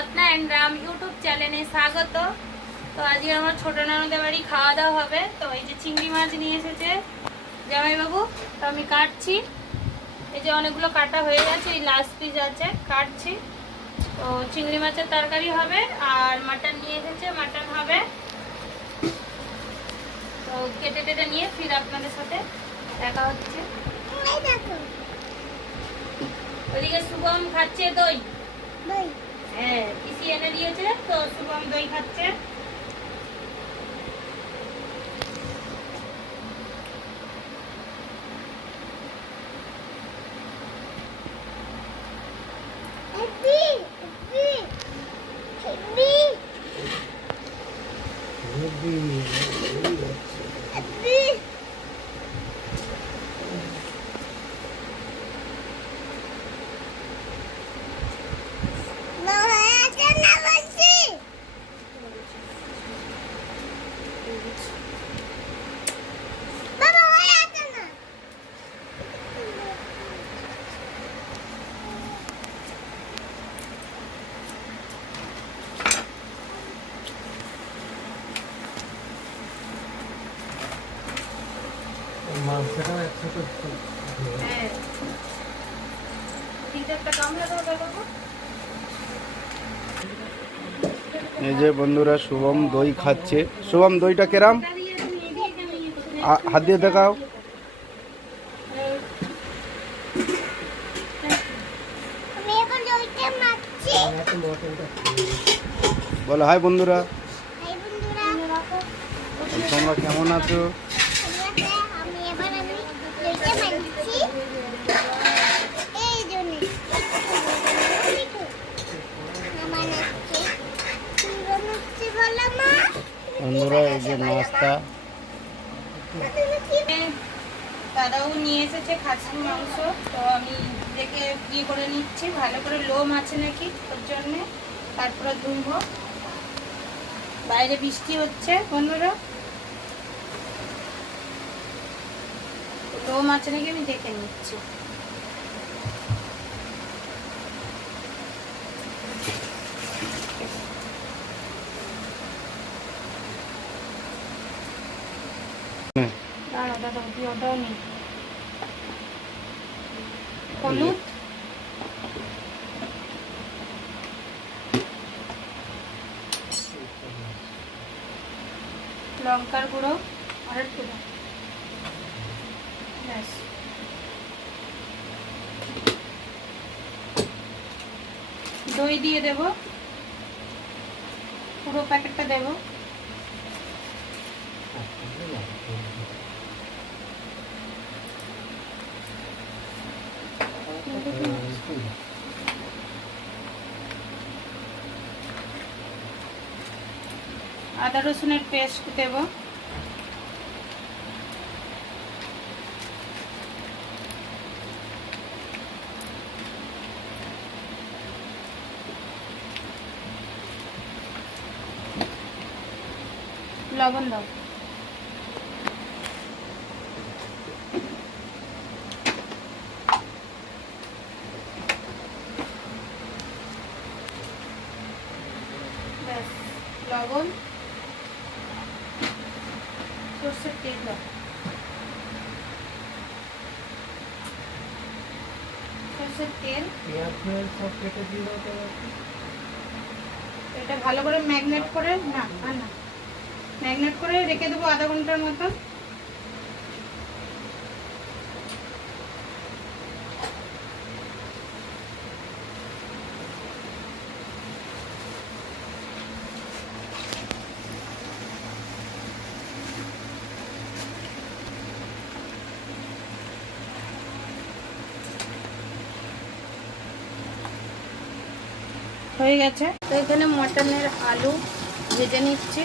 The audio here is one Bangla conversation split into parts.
রত্না অ্যান্ড রাম ইউটিউব চ্যানেলে স্বাগত। তো আজকে আমার ছোট ননদের বাড়ি খাওয়া দাওয়া হবে। তো এই যে চিংড়ি মাছ নিয়ে এসেছে জামাইবাবু, তো আমি কাটছি। এই যে অনেকগুলো কাটা হয়ে গেছে, এই লাস্ট পিস আছে, কাটছি। তো চিংড়ি মাছের তরকারি হবে আর মাটন নিয়ে এসেছে, মাটন হবে। তো কেটে টেটে নিয়ে ফির আপনাদের সাথে দেখা হচ্ছে। ওদিকে শুভম খাচ্ছে দই। হ্যাঁ, পিসি এনে দিয়েছে, তো শুভম দই খাচ্ছে। এই যে বন্ধুরা শুভম দই খাচ্ছে। শুভম দইটা কেরাম? হাত দিয়ে দেখাও। বলো হাই বন্ধুরা। তোমরা কেমন আছো? বন্ধুরা এই যে নাস্তা। দাদাও নিয়ে এসেছে খাসির মাংস, তো আমি দেখে ইয়ে করে নিচ্ছি, ভালো করে লোম আছে নাকি ওর জন্যে, তারপরে ধুবো। বাইরে বৃষ্টি হচ্ছে বন্ধুরা, লোম আছে নাকি আমি দেখে নিচ্ছি। দাদা ওটাও নেই। হলুদ, লঙ্কার গুঁড়ো আর একটু ব্যাস। দই দিয়ে দেব, পুরো প্যাকেটটা দেব। আদা রসুনের পেস্ট দেব। লবণ দাও। ব্যাস, লবণ, সরষের তেল দাও। সরষের তেল, এটা ভালো করে ম্যাগনেট করে ম্যাগনেট করে রেখে দেবো আধা ঘন্টার মতো। হয়ে গেছে। তো এখানে মটনের আলু ভেজে নিচ্ছি,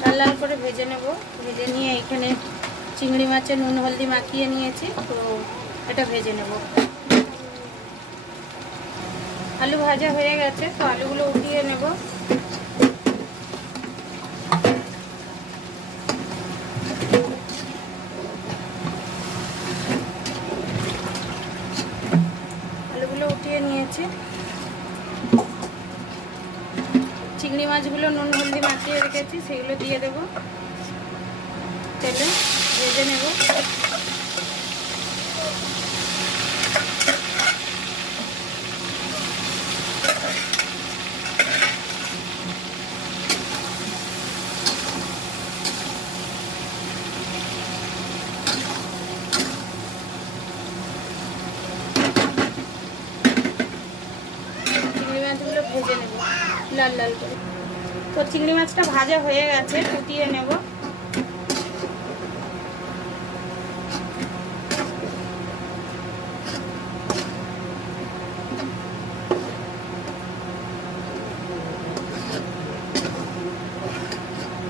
লাল লাল করে ভেজে নেব। ভেজে নিয়ে এখানে চিংড়ি মাছে নুন হলদি মাখিয়ে নিয়েছি, তো এটা ভেজে নেব। আলু ভাজা হয়ে গেছে, তো আলুগুলো উঠিয়ে নেব। নিয়েছি। চিংড়ি মাছগুলো নুন হলদি মাখিয়ে রেখেছি, সেগুলো দিয়ে দেবো তেলে, ভেজে নেব। চিংড়ি মাছগুলো ভেজে নেব লাল লাল করে। তো চিংড়ি মাছটা ভাজা হয়ে গেছে, ফুটিয়ে নেব।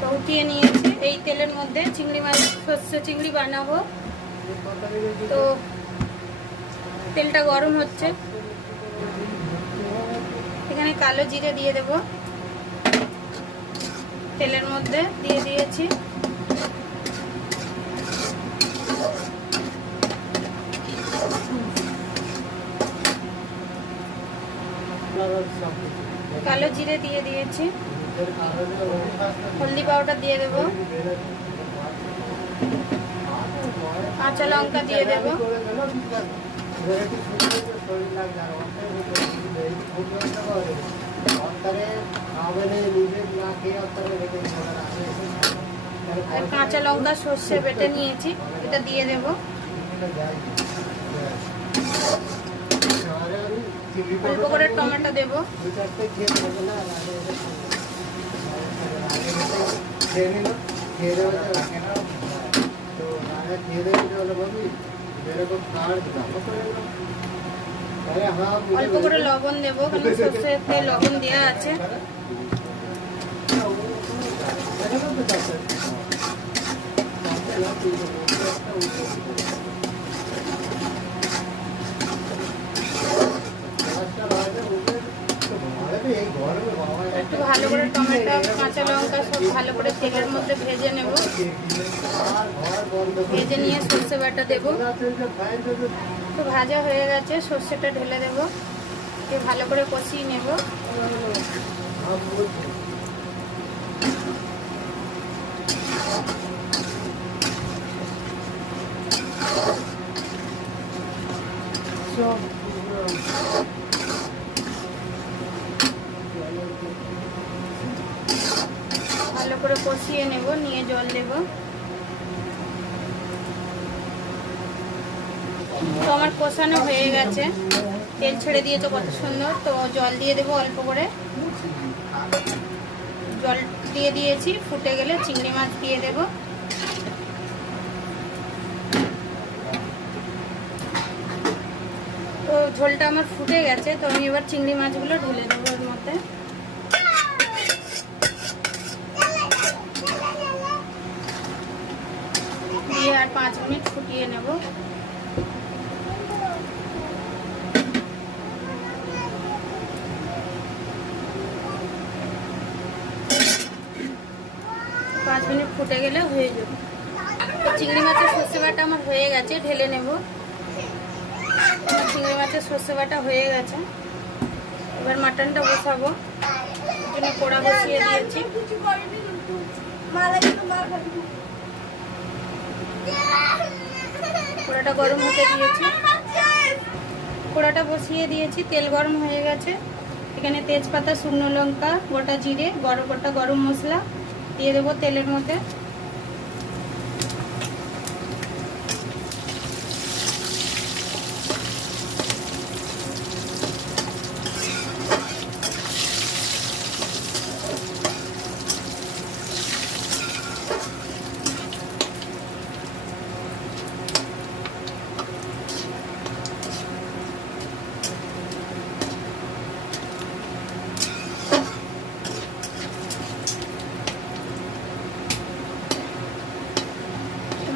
ফুটিয়ে নিয়েছি। এই তেলের মধ্যে চিংড়ি মাছ, সর্ষে চিংড়ি বানাবো। তো তেলটা গরম হচ্ছে, এখানে কালো জিরে দিয়ে দেব। তেলের মধ্যে দিয়ে দিয়েছি। কালো জিরে দিয়ে দিয়েছি। হলদি পাউডার দিয়ে দেব। কাঁচা লঙ্কা দিয়ে দেব। আর কাঁচা লঙ্কা সর্ষে বেটে নিয়েছি, এটা দিয়ে দেব। অল্প করে টমেটো দেব। অল্প করে লবণ দেবো, কারণ সর্ষেতে লবণ দেওয়া আছে। একটু ভালো করে টমেটো, কাঁচা লঙ্কা সব ভালো করে তেলের মধ্যে ভেজে নেব। ভেজে নিয়ে সর্ষে বাটা দেবো। তো ভাজা হয়ে গেছে, সর্ষেটা ঢেলে দেবো। ভালো করে কষিয়ে নেব। ভালো করে কষিয়ে নেব, নিয়ে জল দেব। তো আমার কষানো হয়ে গেছে, তেল ছেড়ে দিয়েছে কত সুন্দর। তো জল দিয়ে দেবো অল্প করে। জল দিয়ে দিয়েছি, ফুটে গেলে চিংড়ি মাছ দিয়ে দেব। তো ঝোলটা আমার ফুটে গেছে, তো আমি এবার চিংড়ি মাছগুলো ঢেলে দেবো এর মধ্যে। দিয়ে আর 5 মিনিট ফুটিয়ে নেব। পাঁচ মিনিট ফুটে গেলে হয়ে যাবে। চিংড়ি মাছের সর্ষে বাটা আমার হয়ে গেছে, ঢেলে নেব। চিংড়ি মাছের সর্ষে বাটা হয়ে গেছে, এবার মাটনটা বসাবো। এখানে কড়া বসিয়ে দিয়েছি। কড়াটা গরম হতে দিয়েছি। কড়াটা বসিয়ে দিয়েছি, তেল গরম হয়ে গেছে। এখানে তেজপাতা, শুকনো লঙ্কা, গোটা জিরে, গোটা গরম মশলা দিয়ে দেবো তেলের মধ্যে।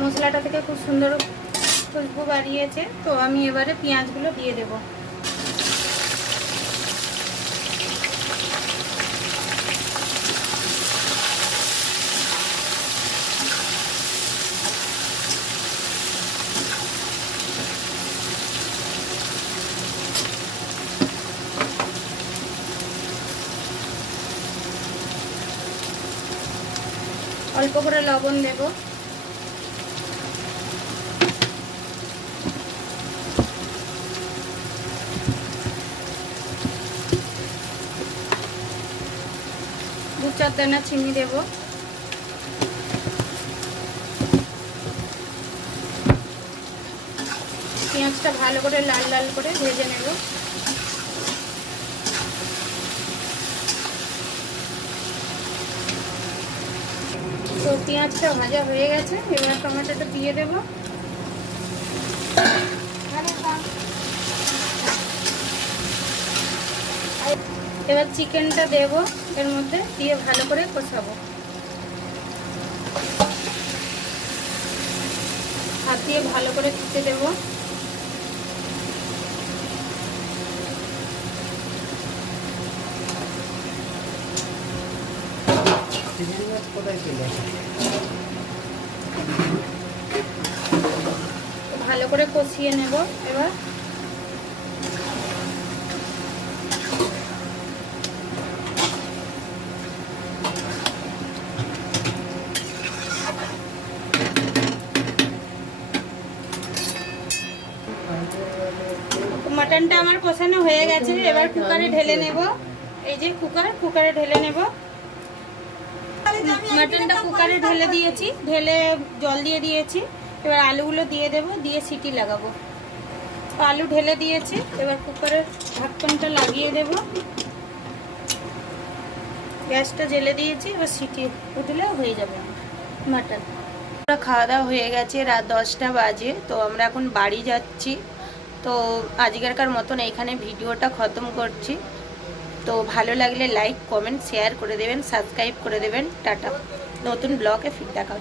মশলাটা থেকে খুব সুন্দর খুশবু বাড়িয়েছে। তো আমি এবারে পেঁয়াজগুলো দিয়ে দেব। অল্প করে লবণ দেব। দু চার দানা চিনি দেব। পেঁয়াজটা ভালো করে লাল লাল করে ভেজে নেব। তো পেঁয়াজটা ভাজা হয়ে গেছে, এবার টমেটোটা দিয়ে দেব। এবার চিকেনটা দেব এর মধ্যে, দিয়ে ভালো করে কষাবো। হাত দিয়ে ভালো করে ফুটে দেব। ভালো করে কষিয়ে নেব এবার। মাটনটা আমার কষানো হয়ে গেছে, এবার কুকারে ঢেলে নেব। এই যে কুকারে ঢেলে নেব। মাটনটা কুকারে ঢেলে দিয়েছি, ঢেলে জল দিয়ে দিয়েছি। এবার আলুগুলো দিয়ে দেব, দিয়ে সিটি লাগাবো। আলু ঢেলে দিয়েছি, এবার কুকারের ঢাকনটা লাগিয়ে দেব। গ্যাসটা জ্বেলে দিয়েছি, এবার সিটি উঠলে হয়ে যাবে মাটন। খাওয়া দাওয়া হয়ে গেছে, রাত 10টা বাজে। তো আমরা এখন বাড়ি যাচ্ছি। তো আজকেরকার মতন এইখানে ভিডিওটা খতম করছি। তো ভালো লাগলে লাইক কমেন্ট শেয়ার করে দেবেন, সাবস্ক্রাইব করে দেবেন। টাটা, নতুন ব্লগে ফির দেখা।